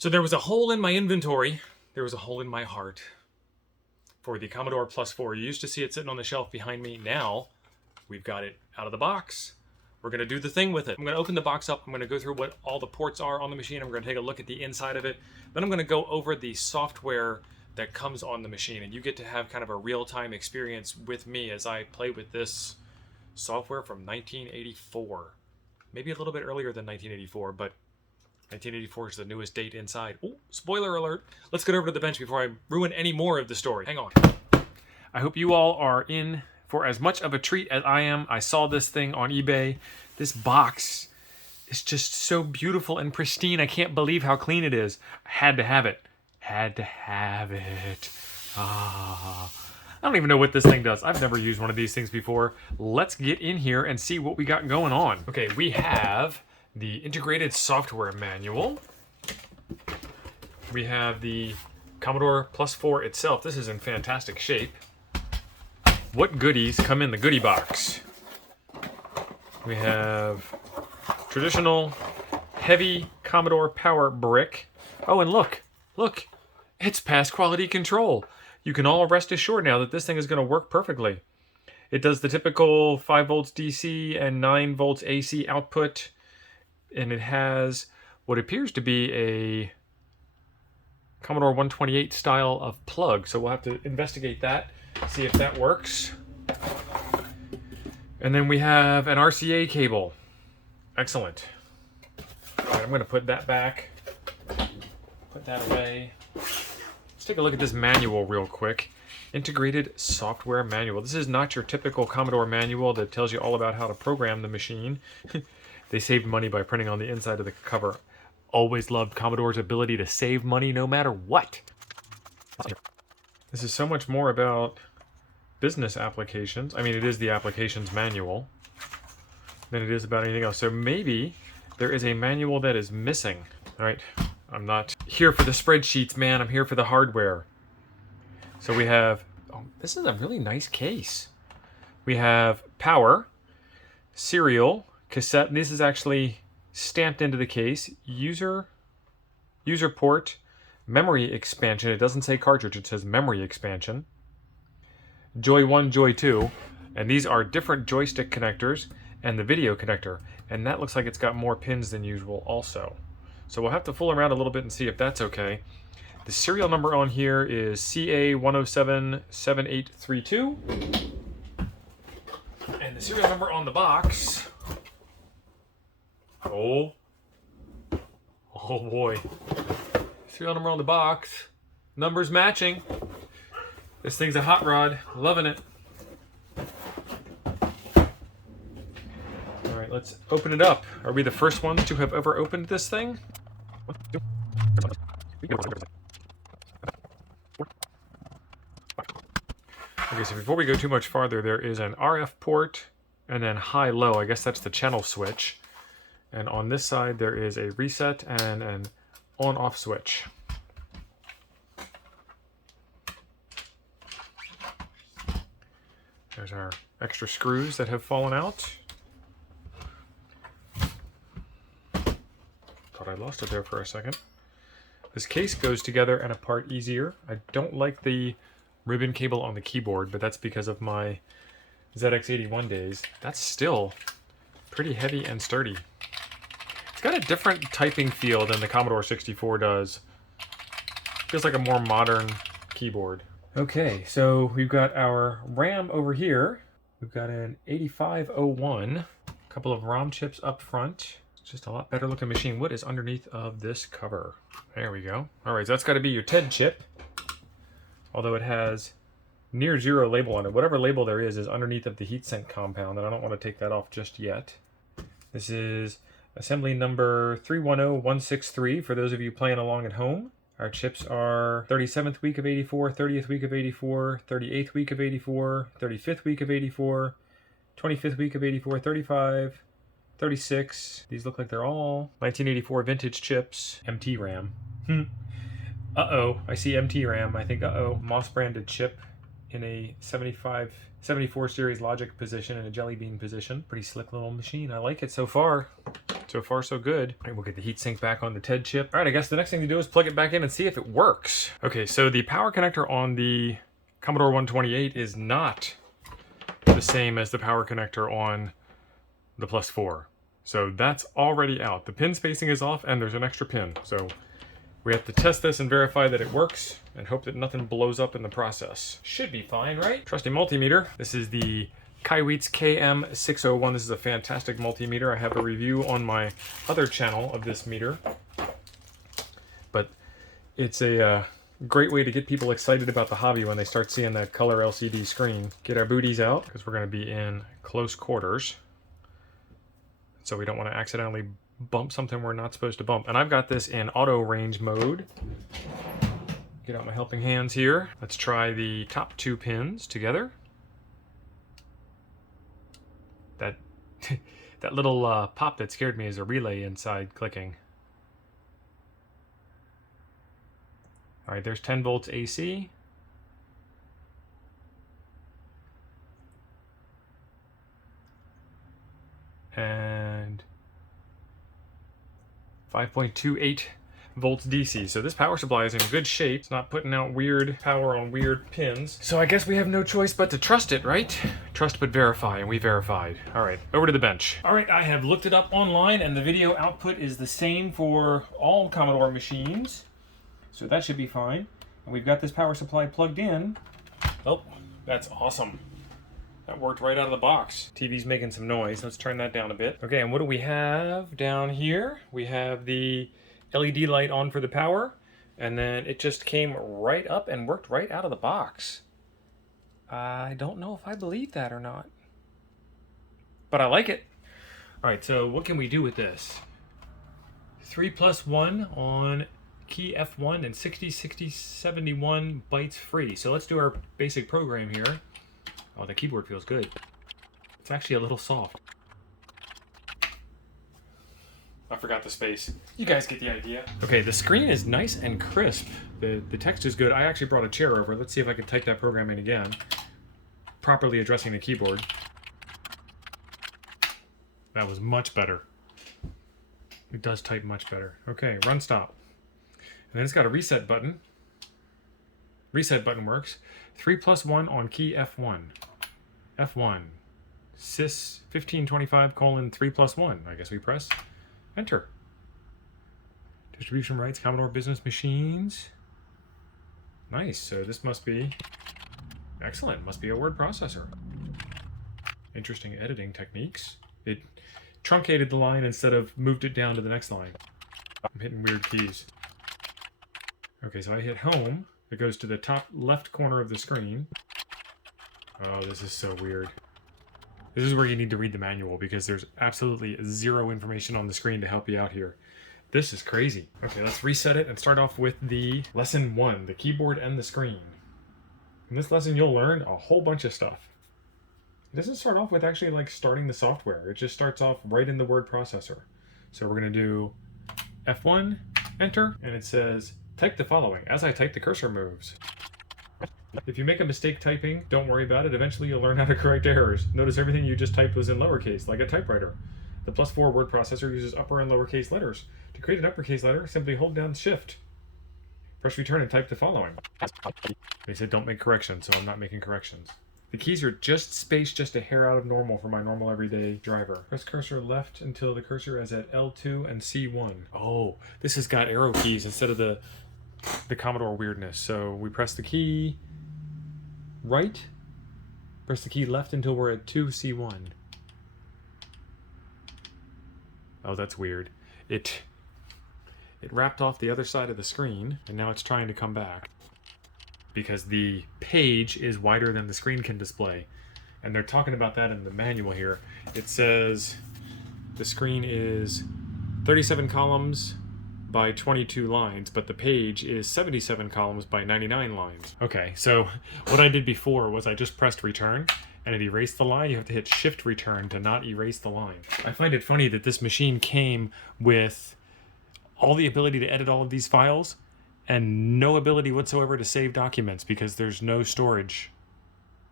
So there was a hole in my inventory. There was a hole in my heart for the Commodore Plus 4. You used to see it sitting on the shelf behind me. Now we've got it out of the box. We're going to do the thing with it. I'm going to open the box up. I'm going to go through what all the ports are on the machine. I'm going to take a look at the inside of it. Then I'm going to go over the software that comes on the machine. And you get to have kind of a real-time experience with me as I play with this software from 1984. Maybe a little bit earlier than 1984, but 1984 is the newest date inside. Oh, spoiler alert. Let's get over to the bench before I ruin any more of the story. Hang on. I hope you all are in for as much of a treat as I am. I saw this thing on eBay. This box is just so beautiful and pristine. I can't believe how clean it is. I had to have it. Had to have it. I don't even know what this thing does. I've never used one of these things before. Let's get in here and see what we got going on. Okay, we have the integrated software manual. We have the Commodore Plus 4 itself. This is in fantastic shape. What goodies come in the goodie box? We have traditional heavy Commodore power brick. Oh, and look, it's past quality control. You can all rest assured now that this thing is going to work perfectly. It does the typical 5 volts DC and 9 volts AC output. And it has what appears to be a Commodore 128 style of plug. So we'll have to investigate that, see if that works. And then we have an RCA cable. Excellent. All right, I'm going to put that back. Put that away. Let's take a look at this manual real quick. Integrated software manual. This is not your typical Commodore manual that tells you all about how to program the machine. They saved money by printing on the inside of the cover. Always loved Commodore's ability to save money no matter what. This is so much more about business applications. I mean, it is the applications manual than it is about anything else. So maybe there is a manual that is missing. All right, I'm not here for the spreadsheets, man. I'm here for the hardware. So we have, oh, this is a really nice case. We have power, serial, cassette. This is actually stamped into the case. User port, memory expansion. It doesn't say cartridge, it says memory expansion. Joy 1, Joy 2. And these are different joystick connectors and the video connector. And that looks like it's got more pins than usual also. So we'll have to fool around a little bit and see if that's okay. The serial number on here is CA1077832. And the serial number on the box, oh boy. Serial number on the box, numbers matching. This thing's a hot rod, loving it. All right, let's open it up. Are we the first ones to have ever opened this thing? Okay, so before we go too much farther, there is an RF port and then high-low. I guess that's the channel switch. And on this side, there is a reset and an on-off switch. There's our extra screws that have fallen out. Thought I lost it there for a second. This case goes together and apart easier. I don't like the ribbon cable on the keyboard, but that's because of my ZX81 days. That's still pretty heavy and sturdy. It's got a different typing feel than the Commodore 64 does. Feels like a more modern keyboard. Okay, so we've got our RAM over here. We've got an 8501, a couple of ROM chips up front. It's just a lot better looking machine. What is underneath of this cover? There we go. All right, so that's got to be your TED chip. Although it has near zero label on it. Whatever label there is underneath of the heatsink compound, and I don't want to take that off just yet. This is assembly number 310163 for those of you playing along at home. Our chips are 37th week of 84, 30th week of 84, 38th week of 84, 35th week of 84, 25th week of 84, 35, 36. These look like they're all 1984 vintage chips. MT RAM. Uh-oh, I see MT RAM. I think, Moss branded chip in a 74 series logic position and a jelly bean position. Pretty slick little machine. I like it so far. So far, so good. All right, we'll get the heatsink back on the TED chip. All right, I guess the next thing to do is plug it back in and see if it works. Okay, so the power connector on the Commodore 128 is not the same as the power connector on the Plus 4. So that's already out. The pin spacing is off and there's an extra pin. So we have to test this and verify that it works and hope that nothing blows up in the process. Should be fine, right? Trusty multimeter. This is the Kaiweets KM601. This is a fantastic multimeter. I have a review on my other channel of this meter. But it's a great way to get people excited about the hobby when they start seeing that color LCD screen. Get our booties out because we're going to be in close quarters. So we don't want to accidentally bump something we're not supposed to bump. And I've got this in auto range mode. Get out my helping hands here. Let's try the top 2 pins together. That little pop that scared me is a relay inside clicking. All right, there's 10 volts AC. And 5.28 volts DC. So this power supply is in good shape. It's not putting out weird power on weird pins. So I guess we have no choice but to trust it, right? Trust but verify, and we verified. All right, over to the bench. All right, I have looked it up online and the video output is the same for all Commodore machines. So that should be fine. And we've got this power supply plugged in. Oh, that's awesome. That worked right out of the box. TV's making some noise. Let's turn that down a bit. Okay, and what do we have down here? We have the LED light on for the power, and then it just came right up and worked right out of the box. I don't know if I believe that or not, but I like it. All right, so what can we do with this? 3+1 on key F1 and 6071 bytes free. So let's do our basic program here. Oh, the keyboard feels good. It's actually a little soft. I forgot the space. You guys get the idea. Okay, the screen is nice and crisp. The text is good. I actually brought a chair over. Let's see if I can type that program in again. Properly addressing the keyboard. That was much better. It does type much better. Okay, run stop. And then it's got a reset button. Reset button works. 3+1 on key F1. F1. Sys 1525:3+1. I guess we press enter. Distribution rights, Commodore Business Machines. Nice, so this must be excellent. Must be a word processor. Interesting editing techniques. It truncated the line instead of moved it down to the next line. I'm hitting weird keys. Okay, so I hit home. It goes to the top left corner of the screen. Oh, this is so weird. This is where you need to read the manual because there's absolutely zero information on the screen to help you out here. This is crazy. Okay, let's reset it and start off with the lesson 1, the keyboard and the screen. In this lesson, you'll learn a whole bunch of stuff. It doesn't start off with actually like starting the software. It just starts off right in the word processor. So we're gonna do F1, enter, and it says, type the following. As I type, the cursor moves. If you make a mistake typing, don't worry about it. Eventually you'll learn how to correct errors. Notice everything you just typed was in lowercase, like a typewriter. The +4 word processor uses upper and lowercase letters. To create an uppercase letter, simply hold down Shift. Press return and type the following. They said don't make corrections, so I'm not making corrections. The keys are just spaced just a hair out of normal for my normal everyday driver. Press cursor left until the cursor is at L2 and C1. Oh, this has got arrow keys instead of the Commodore weirdness. So we press the key right, press the key left until we're at 2C1. Oh, that's weird. It wrapped off the other side of the screen, and now it's trying to come back because the page is wider than the screen can display. And they're talking about that in the manual here. It says the screen is 37 columns by 22 lines, but the page is 77 columns by 99 lines. Okay, so what I did before was I just pressed return, and it erased the line. You have to hit shift return to not erase the line. I find it funny that this machine came with all the ability to edit all of these files and no ability whatsoever to save documents because there's no storage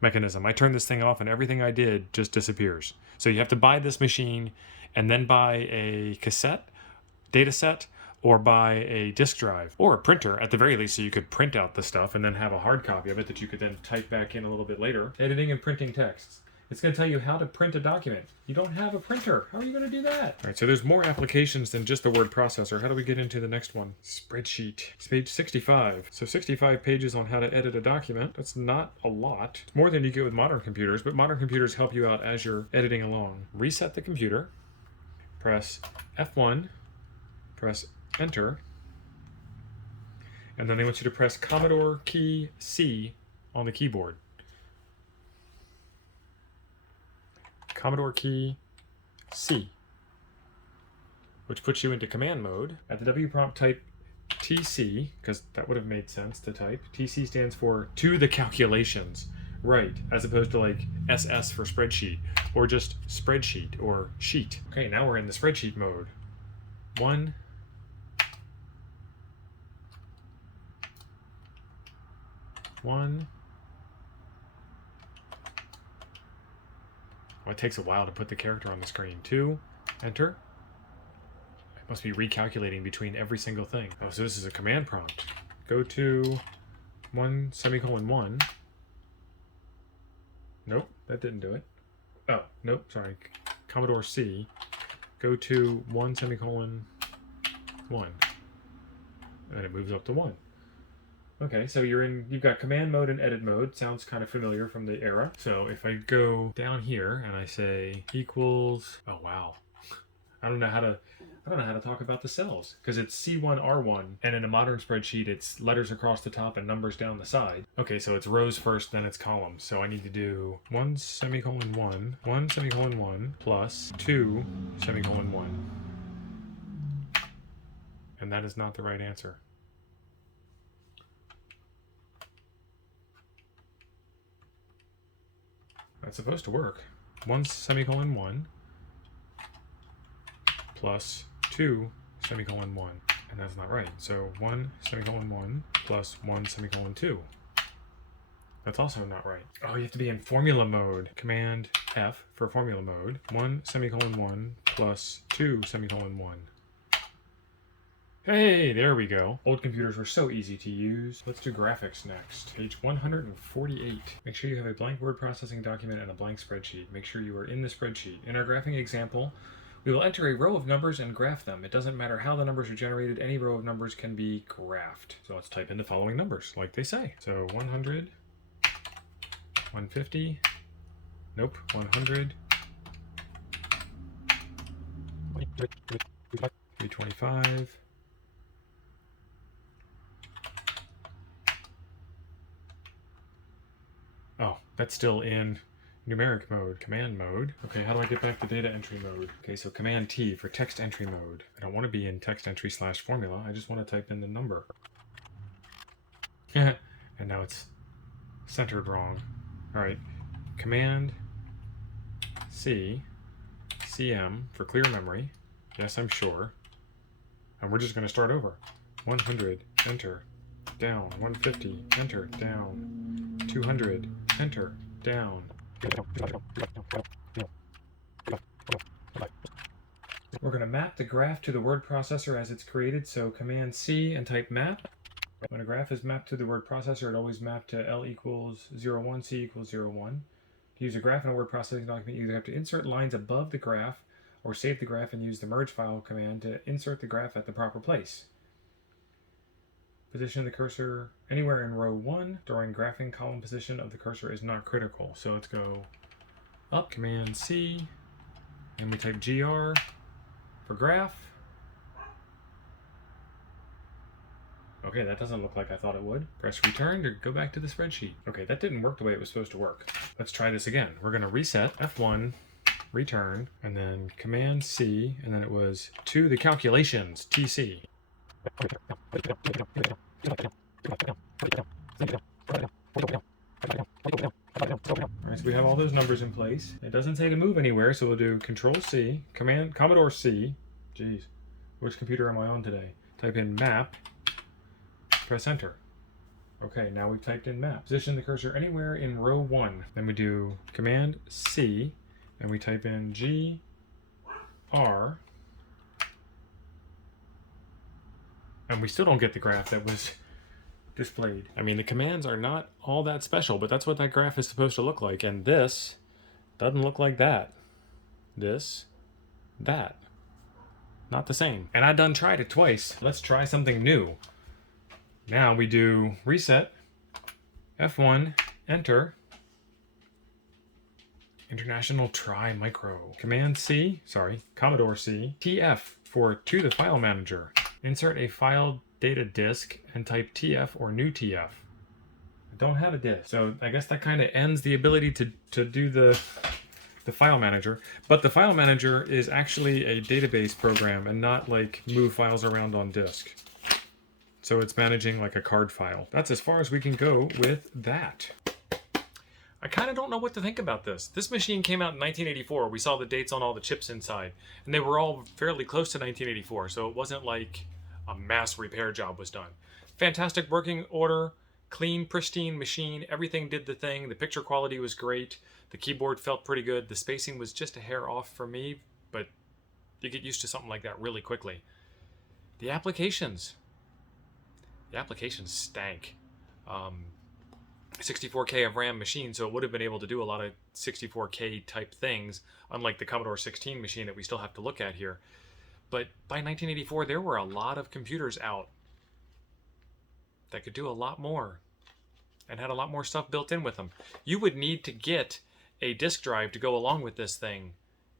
mechanism. I turn this thing off and everything I did just disappears. So you have to buy this machine and then buy a cassette, data set, or buy a disk drive or a printer at the very least, so you could print out the stuff and then have a hard copy of it that you could then type back in a little bit later. Editing and printing texts. It's going to tell you how to print a document. You don't have a printer. How are you going to do that? All right, so there's more applications than just the word processor. How do we get into the next one? Spreadsheet. It's page 65. So 65 pages on how to edit a document. That's not a lot. It's more than you get with modern computers, but modern computers help you out as you're editing along. Reset the computer. Press F1. Press Enter. And then they want you to press Commodore key C on the keyboard. Commodore key C, which puts you into command mode. At the W prompt, type TC, because that would have made sense to type. TC stands for to the calculations, right, as opposed to like SS for spreadsheet, or just spreadsheet or sheet. Okay, now we're in the spreadsheet mode. 1, it takes a while to put the character on the screen. 2, enter. It must be recalculating between every single thing. Oh, so this is a command prompt. Go to 1:1. Nope, that didn't do it. Oh, nope, sorry. Commodore C. Go to 1:1. And it moves up to 1. Okay, so you've got command mode and edit mode. Sounds kind of familiar from the era. So if I go down here and I say equals, oh wow. I don't know how to talk about the cells because it's C1R1, and in a modern spreadsheet it's letters across the top and numbers down the side. Okay, so it's rows first, then it's columns. So I need to do 1:1 plus 2:1. And that is not the right answer. That's supposed to work. 1:1 plus 2:1. And that's not right. So 1:1 plus 1:2. That's also not right. Oh, you have to be in formula mode. Command F for formula mode. 1:1 plus 2:1. Hey, there we go. Old computers were so easy to use. Let's do graphics next. Page 148. Make sure you have a blank word processing document and a blank spreadsheet. Make sure you are in the spreadsheet. In our graphing example, we will enter a row of numbers and graph them. It doesn't matter how the numbers are generated. Any row of numbers can be graphed. So let's type in the following numbers, like they say. So 100, 150, nope, 100, 325, oh, that's still in numeric mode, command mode. Okay, how do I get back to data entry mode? Okay, so command T for text entry mode. I don't want to be in text entry / formula. I just want to type in the number. And now it's centered wrong. All right, command C, CM for clear memory. Yes, I'm sure. And we're just going to start over. 100, enter, down. 150, enter, down. 200, enter, down. We're going to map the graph to the word processor as it's created, so Command C and type map. When a graph is mapped to the word processor, it always mapped to L equals 01, C equals 01. To use a graph in a word processing document, you either have to insert lines above the graph or save the graph and use the merge file command to insert the graph at the proper place. Position the cursor anywhere in row 1 during graphing. Column position of the cursor is not critical. So let's go up, Command C, and we type GR for graph. Okay, that doesn't look like I thought it would. Press return to go back to the spreadsheet. Okay, that didn't work the way it was supposed to work. Let's try this again. We're going to reset, F1, return, and then Command C, and then it was to the calculations, TC. Alright, so we have all those numbers in place. It doesn't say to move anywhere, so we'll do Control C, Commodore C. Jeez, which computer am I on today? Type in map, press enter. Okay, now we've typed in map. Position the cursor anywhere in row 1. Then we do Command C, and we type in G, R, and we still don't get the graph that was displayed. I mean, the commands are not all that special, but that's what that graph is supposed to look like, and this doesn't look like that. This, that. Not the same. And I done tried it twice. Let's try something new. Now we do reset, F1, enter, International Try Micro. Command C, Commodore C, TF for to the file manager. Insert a file data disk and type TF or new TF. I don't have a disk. So I guess that kind of ends the ability to do the file manager. But the file manager is actually a database program and not like move files around on disk. So it's managing like a card file. That's as far as we can go with that. I kind of don't know what to think about this. This machine came out in 1984. We saw the dates on all the chips inside. And they were all fairly close to 1984. So it wasn't like a mass repair job was done. Fantastic working order. Clean, pristine machine. Everything did the thing. The picture quality was great. The keyboard felt pretty good. The spacing was just a hair off for me. But you get used to something like that really quickly. The applications stank. 64K of RAM machine, so it would have been able to do a lot of 64K type things, unlike the Commodore 16 machine that we still have to look at here. But by 1984, there were a lot of computers out that could do a lot more and had a lot more stuff built in with them. You would need to get a disk drive to go along with this thing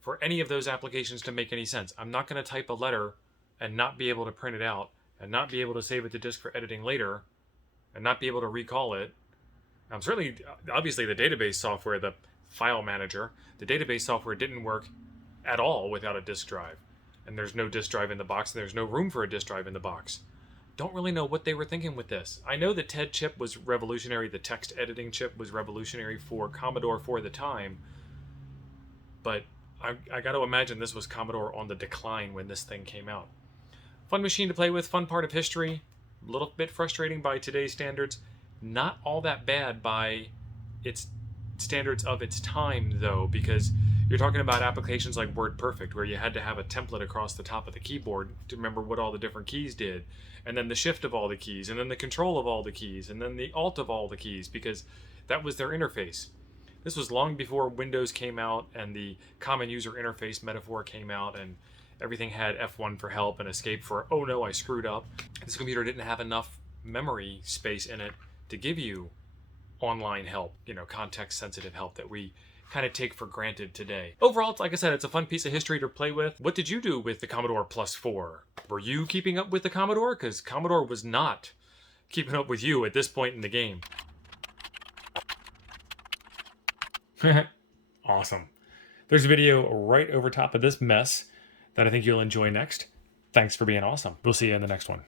for any of those applications to make any sense. I'm not going to type a letter and not be able to print it out, and not be able to save it to disk for editing later, and not be able to recall it. Certainly, obviously, the database software, the file manager, the database software didn't work at all without a disk drive. And there's no disk drive in the box, and there's no room for a disk drive in the box. Don't really know what they were thinking with this. I know the TED chip was revolutionary, the text editing chip was revolutionary for Commodore for the time, but I got to imagine this was Commodore on the decline when this thing came out. Fun machine to play with, fun part of history, a little bit frustrating by today's standards, not all that bad by its standards of its time though, because you're talking about applications like WordPerfect where you had to have a template across the top of the keyboard to remember what all the different keys did, and then the shift of all the keys, and then the control of all the keys, and then the alt of all the keys, because that was their interface. This was long before Windows came out and the common user interface metaphor came out, and everything had F1 for help and escape for, oh no, I screwed up. This computer didn't have enough memory space in it to give you online help, context sensitive help that we kind of take for granted today. Overall, like I said, it's a fun piece of history to play with. What did you do with the Commodore Plus 4? Were you keeping up with the Commodore? Because Commodore was not keeping up with you at this point in the game. Awesome. There's a video right over top of this mess that I think you'll enjoy next. Thanks for being awesome. We'll see you in the next one.